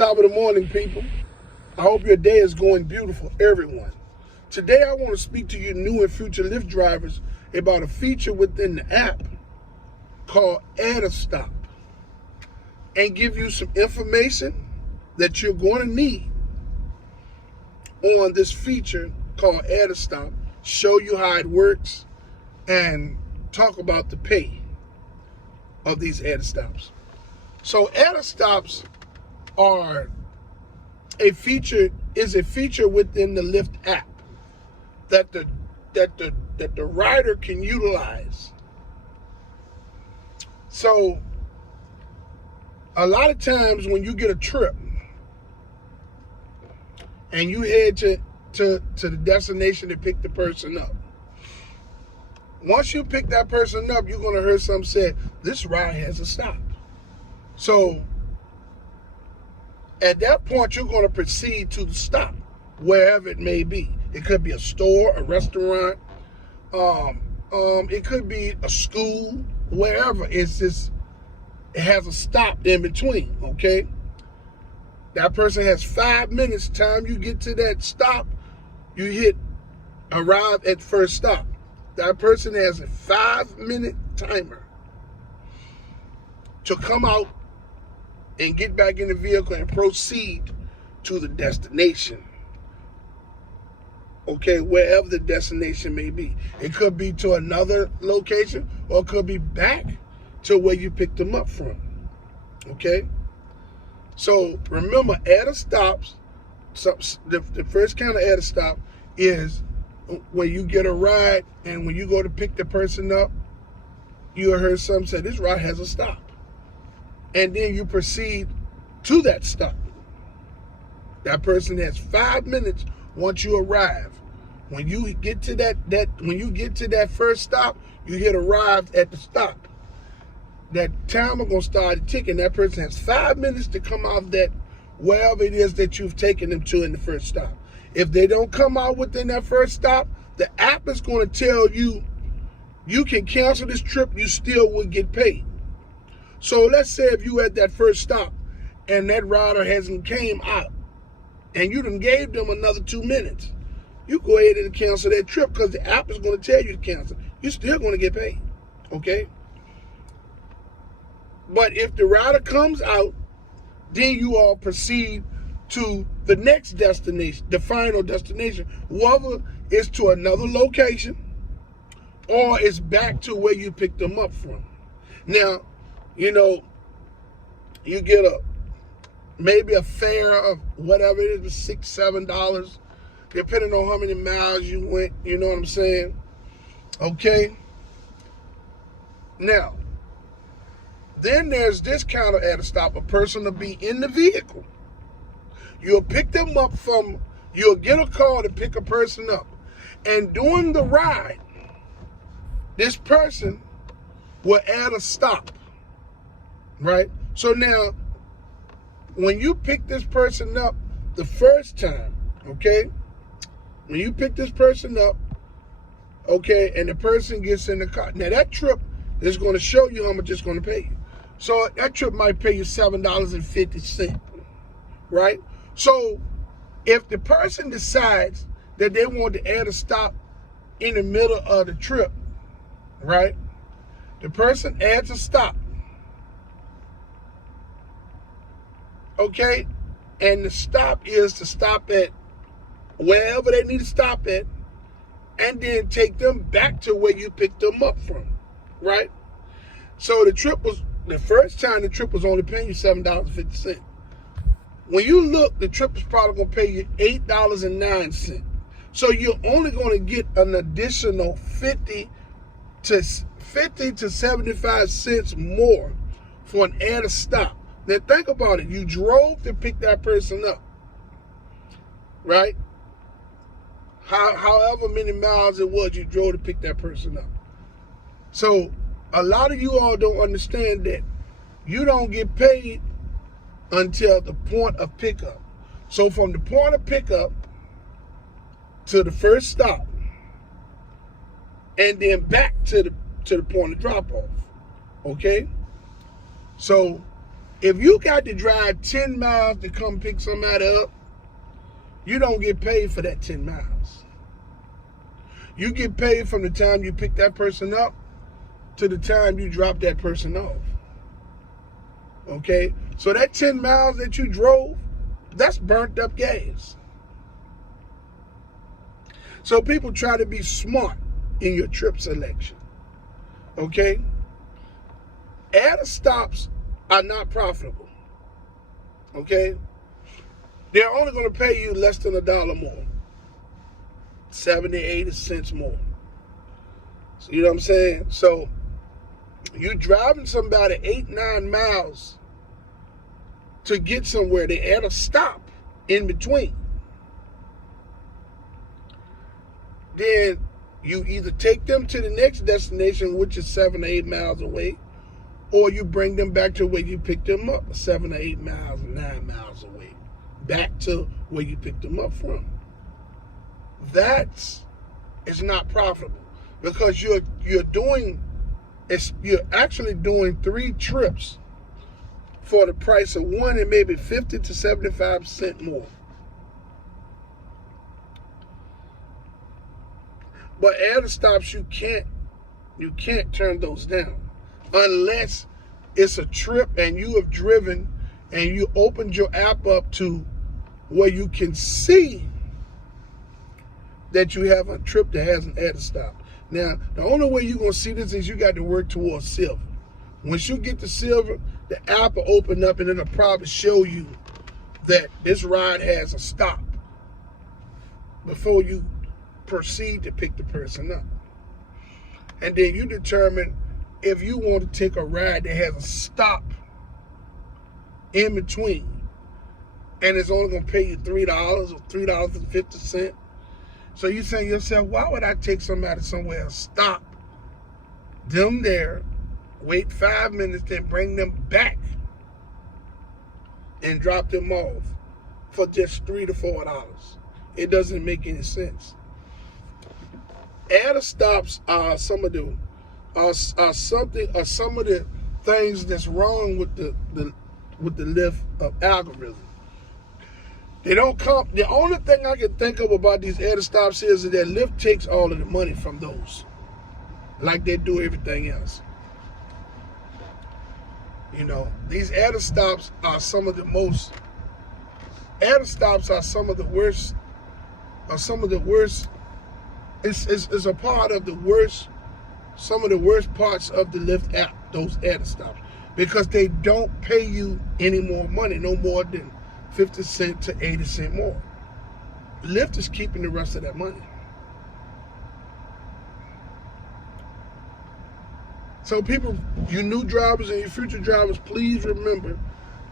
Top of the morning, people. I hope your day is going beautiful, everyone. Today, I want to speak to you new and future Lyft drivers about a feature within the app called Add a Stop, and give you some information that you're going to need on this feature called Add a Stop, show you how it works, and talk about the pay of these Add a Stops. So Add a Stops are a feature within the Lyft app that the rider can utilize. So a lot of times when you get a trip and you head to the destination to pick the person up, once you pick that person up, you're going to hear something say, this ride has a stop. So at that point, you're going to proceed to the stop, wherever it may be. It could be a store, a restaurant, it could be a school, wherever. It has a stop in between, okay? That person has 5 minutes. Time you get to that stop, you arrive at first stop. That person has a 5-minute timer to come out and get back in the vehicle and proceed to the destination. Okay, wherever the destination may be. It could be to another location, or it could be back to where you picked them up from. Okay? So remember, Add a Stops, the first kind of Add a Stop is when you get a ride and when you go to pick the person up, you heard something say, this ride has a stop. And then you proceed to that stop. That person has 5 minutes once you arrive. When you get to that first stop, you hit arrived at the stop. That timer gonna start ticking. That person has 5 minutes to come out that wherever it is that you've taken them to in the first stop. If they don't come out within that first stop, the app is going to tell you you can cancel this trip, you still will get paid. So let's say if you at that first stop and that rider hasn't came out and you done gave them another 2 minutes, you go ahead and cancel that trip because the app is going to tell you to cancel. You're still going to get paid, okay? But if the rider comes out, then you all proceed to the next destination, the final destination, whether it's to another location or it's back to where you picked them up from. Now, you know, you get maybe a fare of whatever it is, $6, $7, depending on how many miles you went, you know what I'm saying? Okay? Now, then there's this kind of Add a Stop. A person will be in the vehicle. You'll pick them up you'll get a call to pick a person up. And during the ride, this person will add a stop, right? So now, when you pick this person up the first time, okay? When you pick this person up, okay, and the person gets in the car. Now, that trip is going to show you how much it's going to pay you. So that trip might pay you $7.50, right? So if the person decides that they want to add a stop in the middle of the trip, right? The person adds a stop, okay? And the stop is to stop at wherever they need to stop at and then take them back to where you picked them up from, right? So the first time the trip was only paying you $7.50. When you look, the trip is probably going to pay you $8.09. So you're only going to get an additional 50 to 75 cents more for an Add a Stop. Now think about it. You drove to pick that person up, right? However many miles it was you drove to pick that person up. So a lot of you all don't understand that you don't get paid until the point of pickup. So from the point of pickup to the first stop, and then back to the point of drop off. Okay? So If you got to drive 10 miles to come pick somebody up, you don't get paid for that 10 miles. You get paid from the time you pick that person up to the time you drop that person off. Okay? So that 10 miles that you drove, that's burnt up gas. So people try to be smart in your trip selection. Okay? Added stops are not profitable. Okay? They're only going to pay you less than $1 more. 70, 80 cents more. So, you know what I'm saying? So you driving somebody 8, 9 miles to get somewhere. They add a stop in between. Then you either take them to the next destination, which is 7 or 8 miles away, or you bring them back to where you picked them up, 7 or 8 miles, 9 miles away, back to where you picked them up from. That is not profitable, because you're actually doing 3 trips for the price of one, and maybe 50 to 75 cents more. But added stops, you can't turn those down unless it's a trip and you have driven and you opened your app up to where you can see that you have a trip that has an added stop. Now, the only way you're going to see this is you got to work towards silver. Once you get to silver, the app will open up and it'll probably show you that this ride has a stop before you proceed to pick the person up. And then you determine if you want to take a ride that has a stop in between, and it's only going to pay you $3 or $3.50. So you say to yourself, why would I take somebody somewhere and stop them there, wait 5 minutes, then bring them back and drop them off for just $3 to $4? It doesn't make any sense. Added stops are some of the things that's wrong with the LYFT algorithm. They don't come. The only thing I can think of about these added stops is that LYFT takes all of the money from those, like they do everything else. You know, these added stops are some of the most. Added stops are some of the worst. It's a part of the worst. Some of the worst parts of the LYFT app, those added stops, because they don't pay you any more money, no more than 50 cents to 80 cents more. LYFT is keeping the rest of that money. So people, you new drivers and your future drivers, please remember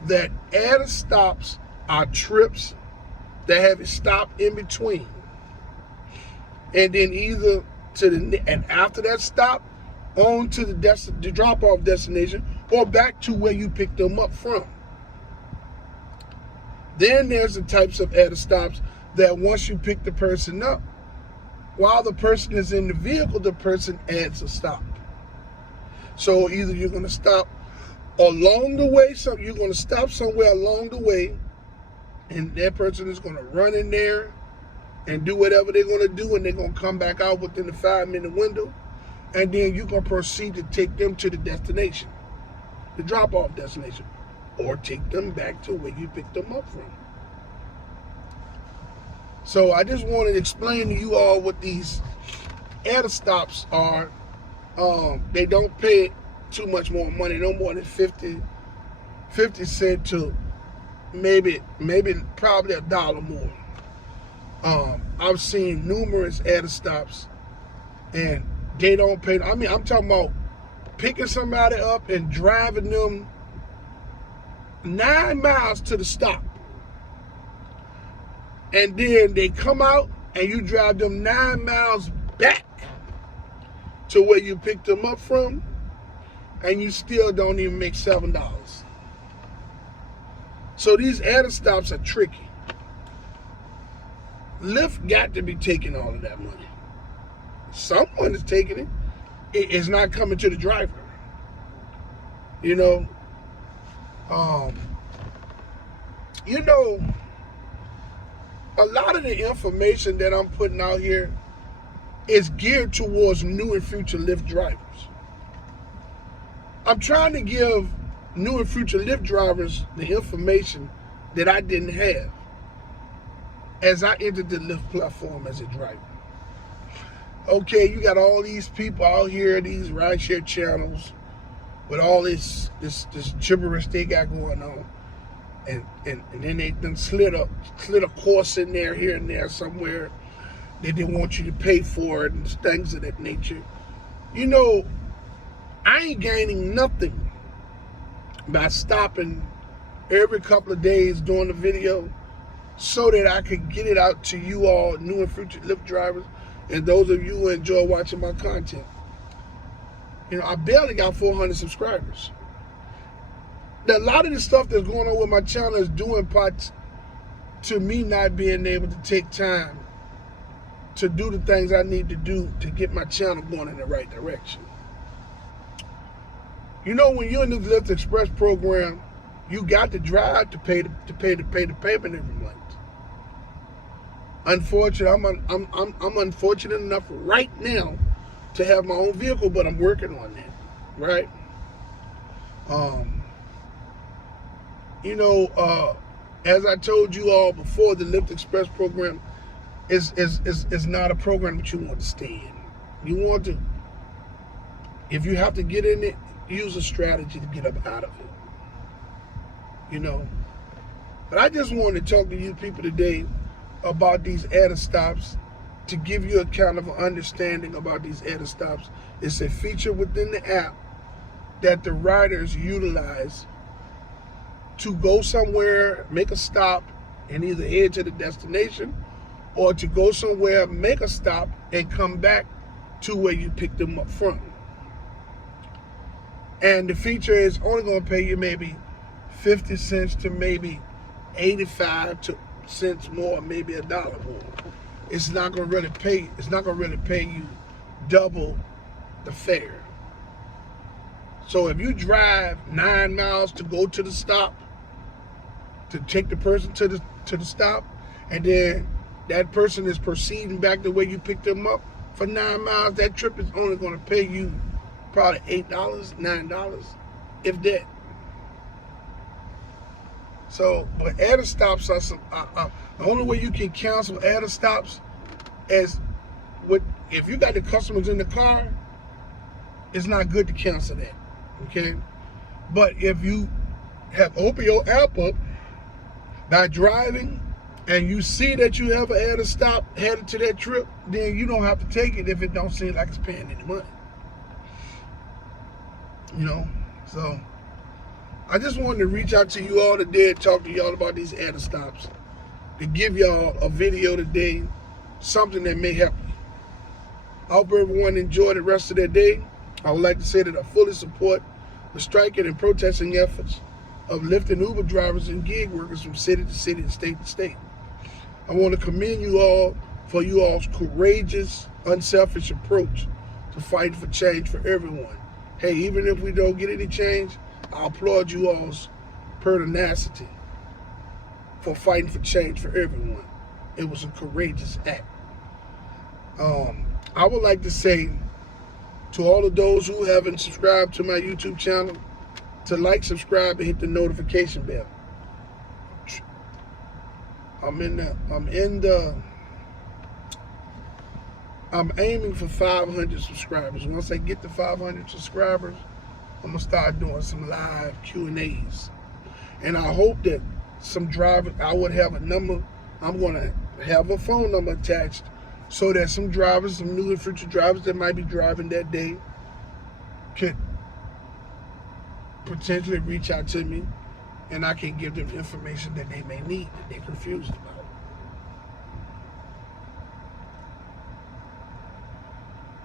that added stops are trips that have a stop in between. And then either and after that stop, on to the drop-off destination, or back to where you picked them up from. Then there's the types of added stops that once you pick the person up, while the person is in the vehicle, the person adds a stop. So either you're going to stop along the way, so you're going to stop somewhere along the way, and that person is going to run in there and do whatever they're going to do, and they're going to come back out within the 5-minute window, and then you're going to proceed to take them to the destination, the drop-off destination, or take them back to where you picked them up from. So I just wanted to explain to you all what these added stops are. They don't pay too much more money, no more than 50 cents to maybe probably $1 more. I've seen numerous added stops, and they don't pay. I mean, I'm talking about picking somebody up and driving them 9 miles to the stop, and then they come out and you drive them 9 miles back to where you picked them up from, and you still don't even make $7. So these added stops are tricky. LYFT got to be taking all of that money. Someone is taking it. It's not coming to the driver. You know, You know, a lot of the information that I'm putting out here is geared towards new and future Lyft drivers. I'm trying to give new and future Lyft drivers the information that I didn't have as I entered the Lyft platform as a driver. Okay, you got all these people out here, these rideshare channels, with all this gibberish they got going on. And then they done slid a course in there, here and there somewhere. They didn't want you to pay for it and things of that nature. You know, I ain't gaining nothing by stopping every couple of days doing the video so that I could get it out to you all, new and future Lyft drivers, and those of you who enjoy watching my content. You know, I barely got 400 subscribers. Now, a lot of the stuff that's going on with my channel is due in part to me not being able to take time to do the things I need to do to get my channel going in the right direction. You know, when you're in the Lyft Express program, you got to drive to pay the payment every month. Unfortunately, I'm unfortunate enough right now to have my own vehicle, but I'm working on that, right? You know, as I told you all before, the Lyft Express program is not a program that you want to stay in. You want to, if you have to get in it, use a strategy to get up out of it. You know, but I just wanted to talk to you people today about these added stops to give you a kind of an understanding about these added stops. It's a feature within the app that the riders utilize to go somewhere, make a stop, and either head to the destination, or to go somewhere, make a stop, and come back to where you picked them up from. And the feature is only going to pay you maybe 50 cents to maybe 85 cents more, maybe $1 more. It's not going to really pay. It's not going to really pay you double the fare. So if you drive 9 miles to go to the stop, to take the person to the stop, and then that person is proceeding back the way you picked them up for 9 miles, that trip is only going to pay you probably $8, $9, if that. So, but added stops are the only way you can cancel added stops is if you got the customers in the car, it's not good to cancel that, okay? But if you have opened your app up by driving and you see that you have an added stop headed to that trip, then you don't have to take it if it don't seem like it's paying any money. You know, so I just wanted to reach out to you all today and talk to y'all about these added stops, to give y'all a video today, something that may help you. I hope everyone enjoy the rest of their day. I would like to say that I fully support the striking and protesting efforts of Lyft and Uber drivers and gig workers from city to city and state to state. I want to commend you all for you all's courageous, unselfish approach to fighting for change for everyone. Hey, even if we don't get any change, I applaud you all's pertinacity for fighting for change for everyone. It was a courageous act. I would like to say to all of those who haven't subscribed to my YouTube channel to like, subscribe, and hit the notification bell. I'm aiming for 500 subscribers. Once I get to 500 subscribers, I'm gonna start doing some live Q&As. And I hope that some drivers, I would have a number, I'm gonna have a phone number attached so that some drivers, some new and future drivers that might be driving that day could potentially reach out to me, and I can give them information that they may need, that they're confused about.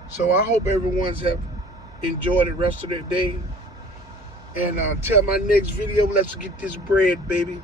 So I hope everyone's have enjoyed the rest of their day. And until my next video, let's get this bread, baby.